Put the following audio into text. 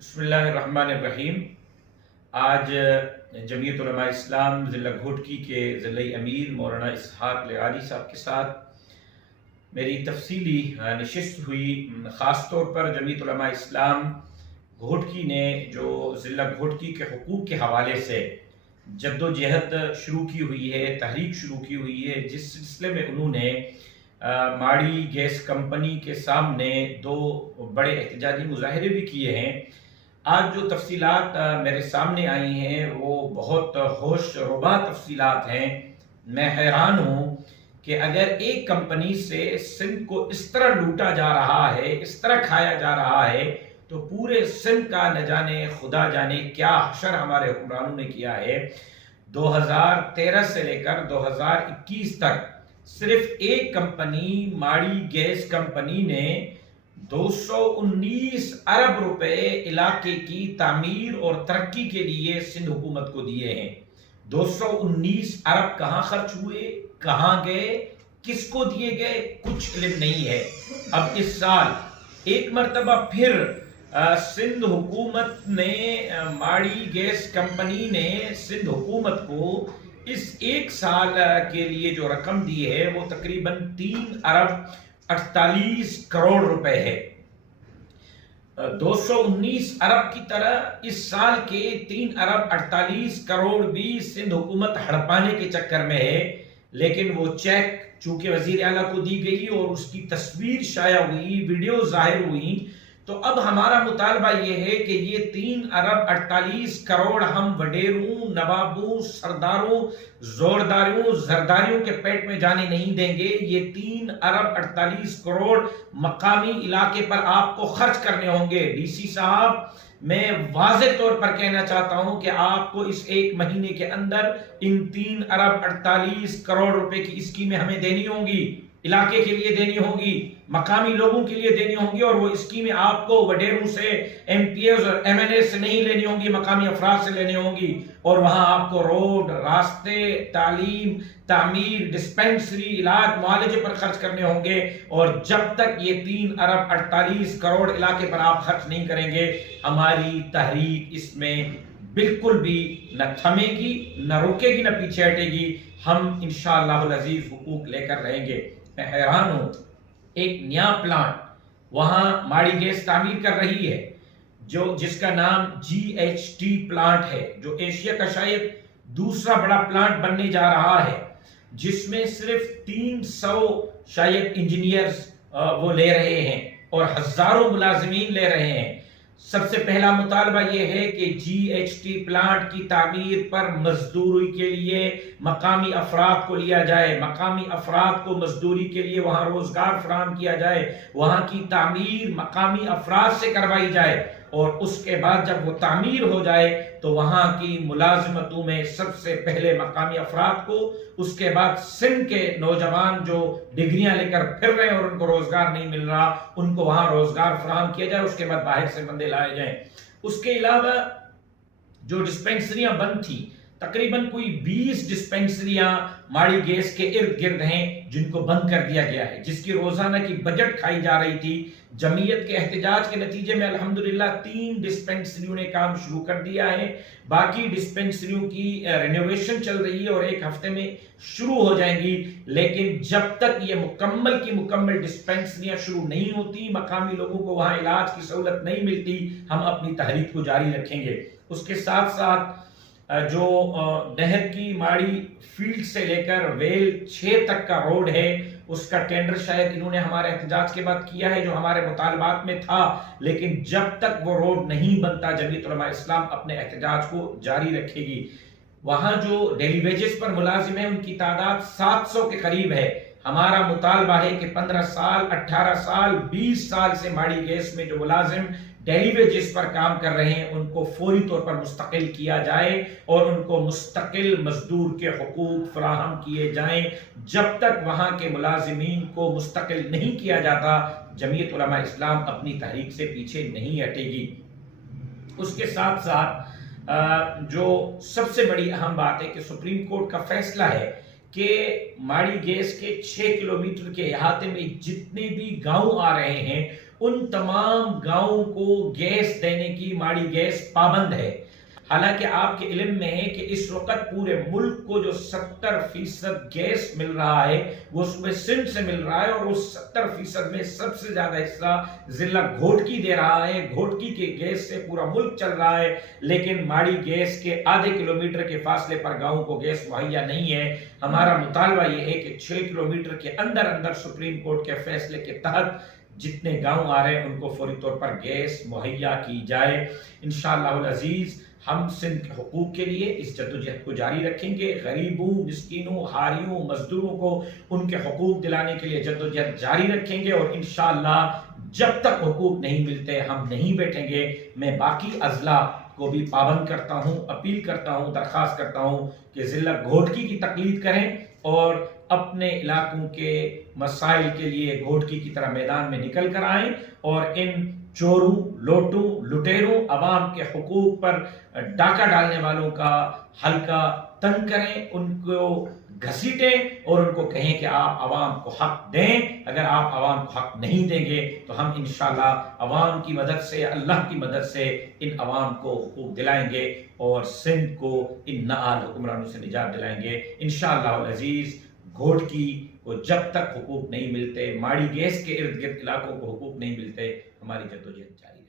بسم اللہ الرحمن الرحیم۔ آج جمعیت علماء اسلام ضلع گھوٹکی کے ضلعی امیر مولانا اسحاق لغاری صاحب کے ساتھ میری تفصیلی نشست ہوئی۔ خاص طور پر جمعیت علماء اسلام گھوٹکی نے جو ضلع گھوٹکی کے حقوق کے حوالے سے جد و جہد شروع کی ہوئی ہے، تحریک شروع کی ہوئی ہے، جس سلسلے میں انہوں نے ماڑی گیس کمپنی کے سامنے دو بڑے احتجاجی مظاہرے بھی کیے ہیں۔ آج جو تفصیلات میرے سامنے آئی ہیں وہ بہت ہوش ربا تفصیلات ہیں۔ میں حیران ہوں کہ اگر ایک کمپنی سے سندھ کو اس طرح لوٹا جا رہا ہے، اس طرح کھایا جا رہا ہے، تو پورے سندھ کا نہ جانے خدا جانے کیا حشر ہمارے حکمرانوں نے کیا ہے۔ 2013 سے لے کر 2021 تک صرف ایک کمپنی ماڑی گیس کمپنی نے 219 ارب روپے علاقے کی تعمیر اور ترقی کے لیے سندھ حکومت کو دیے ہیں۔ 219 ارب کہاں خرچ ہوئے، کہاں گئے، کس کو دیے گئے، کچھ علم نہیں ہے۔ اب اس سال ایک مرتبہ پھر سندھ حکومت نے ماڑی گیس کمپنی نے سندھ حکومت کو اس ایک سال کے لیے جو رقم دی ہے وہ تقریباً 3 ارب 48 کروڑ روپے ہے۔ 219 ارب کی طرح اس سال کے 3 ارب 48 کروڑ بھی سندھ حکومت ہڑپانے کے چکر میں ہے، لیکن وہ چیک چونکہ وزیر اعلیٰ کو دی گئی اور اس کی تصویر شائع ہوئی، ویڈیو ظاہر ہوئی، تو اب ہمارا مطالبہ یہ ہے کہ یہ 3 ارب 48 کروڑ ہم وڈیروں، نوابوں، سرداروں، زورداریوں، زرداریوں کے پیٹ میں جانے نہیں دیں گے۔ یہ 3 ارب 48 کروڑ مقامی علاقے پر آپ کو خرچ کرنے ہوں گے۔ ڈی سی صاحب، میں واضح طور پر کہنا چاہتا ہوں کہ آپ کو اس ایک مہینے کے اندر ان 3 ارب 48 کروڑ روپے کی اسکیمیں ہمیں دینی ہوں گی، علاقے کے لیے دینی ہوں گی، مقامی لوگوں کے لیے دینی ہوں گی، اور وہ اسکیمیں آپ کو وڈیروں سے، ایم پی ایز اور ایم این اے سے نہیں لینی ہوں گی، مقامی افراد سے لینی ہوں گی، اور وہاں آپ کو روڈ، راستے، تعلیم، تعمیر، ڈسپینسری، علاج، معالجے پر خرچ کرنے ہوں گے۔ اور جب تک یہ 3 ارب 48 کروڑ علاقے پر آپ خرچ نہیں کریں گے، ہماری تحریک اس میں بالکل بھی نہ تھمے گی، نہ رکے گی، نہ پیچھے ہٹے گی۔ ہم انشاءاللہ العزیز حقوق لے کر رہیں گے۔ میں حیران ہوں، ایک نیا پلانٹ وہاں ماڑی گیس تعمیر کر رہی ہے جس کا نام GHT پلانٹ ہے، جو ایشیا کا شاید دوسرا بڑا پلانٹ بننے جا رہا ہے، جس میں صرف 300 شاید انجینئرز وہ لے رہے ہیں اور ہزاروں ملازمین لے رہے ہیں۔ سب سے پہلا مطالبہ یہ ہے کہ GHT پلانٹ کی تعمیر پر مزدوری کے لیے مقامی افراد کو لیا جائے، مقامی افراد کو مزدوری کے لیے وہاں روزگار فراہم کیا جائے، وہاں کی تعمیر مقامی افراد سے کروائی جائے، اور اس کے بعد جب وہ تعمیر ہو جائے تو وہاں کی ملازمتوں میں سب سے پہلے مقامی افراد کو، اس کے بعد سندھ کے نوجوان جو ڈگریاں لے کر پھر رہے ہیں اور ان کو روزگار نہیں مل رہا، ان کو وہاں روزگار فراہم کیا جائے، اس کے بعد باہر سے بندے لائے جائیں۔ اس کے علاوہ جو ڈسپینسریاں بند تھی، تقریباً کوئی 20 ڈسپینسریاں ماڑی گیس کے ارد گرد ہیں جن کو بند کر دیا گیا ہے، جس کی روزانہ کی بجٹ کھائی جا رہی تھی۔ جمعیت کے احتجاج کے نتیجے میں الحمدللہ 3 ڈسپینسریوں نے کام شروع کر دیا ہے، باقی ڈسپینسریوں کی رینوویشن چل رہی ہے اور ایک ہفتے میں شروع ہو جائیں گی، لیکن جب تک یہ مکمل کی مکمل ڈسپینسریاں شروع نہیں ہوتی، مقامی لوگوں کو وہاں علاج کی سہولت نہیں ملتی، ہم اپنی تحریک کو جاری رکھیں گے۔ اس کے ساتھ ساتھ جو نہر کی ماڑی فیلڈ سے لے کر ویل 6 تک کا روڈ ہے، اس کا ٹینڈر شاید انہوں نے ہمارے احتجاج کے بعد کیا ہے، جو ہمارے مطالبات میں تھا، لیکن جب تک وہ روڈ نہیں بنتا جمعیت علماء اسلام اپنے احتجاج کو جاری رکھے گی۔ وہاں جو ڈیلی ویجز پر ملازم ہیں ان کی تعداد 700 کے قریب ہے۔ ہمارا مطالبہ ہے کہ 15 سال، 18 سال، 20 سال سے ماڑی گیس میں جو ملازم ڈیلی ویجز پر کام کر رہے ہیں ان کو فوری طور پر مستقل کیا جائے اور ان کو مستقل مزدور کے حقوق فراہم کیے جائیں۔ جب تک وہاں کے ملازمین کو مستقل نہیں کیا جاتا، جمعیت علماء اسلام اپنی تحریک سے پیچھے نہیں ہٹے گی۔ اس کے ساتھ ساتھ جو سب سے بڑی اہم بات ہے کہ سپریم کورٹ کا فیصلہ ہے کہ ماڑی گیس کے 6 کلومیٹر کے احاطے میں جتنے بھی گاؤں آ رہے ہیں ان تمام گاؤں کو گیس دینے کی ماڑی گیس پابند ہے۔ حالانکہ آپ کے علم میں ہے کہ اس وقت پورے ملک کو جو 70% گیس مل رہا ہے وہ صوبہ سندھ سے مل رہا ہے، اور اس 70% میں سب سے زیادہ حصہ ضلع گھوٹکی دے رہا ہے۔ گھوٹکی کے گیس سے پورا ملک چل رہا ہے، لیکن ماڑی گیس کے آدھے کلومیٹر کے فاصلے پر گاؤں کو گیس مہیا نہیں ہے۔ ہمارا مطالبہ یہ ہے کہ 6 کلومیٹر کے اندر سپریم کورٹ کے فیصلے کے تحت جتنے گاؤں آ رہے ہیں ان کو فوری طور پر گیس مہیا کی جائے۔ انشاءاللہ العزیز ہم سندھ کے حقوق کے لیے اس جدوجہد کو جاری رکھیں گے۔ غریبوں، مسکینوں، حاریوں، مزدوروں کو ان کے حقوق دلانے کے لیے جدوجہد جاری رکھیں گے، اور انشاءاللہ جب تک حقوق نہیں ملتے ہم نہیں بیٹھیں گے۔ میں باقی اضلاع کو بھی پابند کرتا ہوں، اپیل کرتا ہوں، درخواست کرتا ہوں کہ ضلع گھوٹکی کی تقلید کریں اور اپنے علاقوں کے مسائل کے لیے گھوٹکی کی طرح میدان میں نکل کر آئیں، اور ان چوروں، لوٹوں، لٹیروں، عوام کے حقوق پر ڈاکہ ڈالنے والوں کا حلقہ تنگ کریں، ان کو گھسیٹیں اور ان کو کہیں کہ آپ عوام کو حق دیں۔ اگر آپ عوام کو حق نہیں دیں گے تو ہم انشاءاللہ عوام کی مدد سے، اللہ کی مدد سے ان عوام کو حقوق دلائیں گے اور سندھ کو ان نااہل حکمرانوں سے نجات دلائیں گے انشاءاللہ العزیز۔ گھوٹکی کو جب تک حقوق نہیں ملتے، ماڑی گیس کے ارد گرد علاقوں کو حقوق نہیں ملتے، ہماری جدوجہد جاری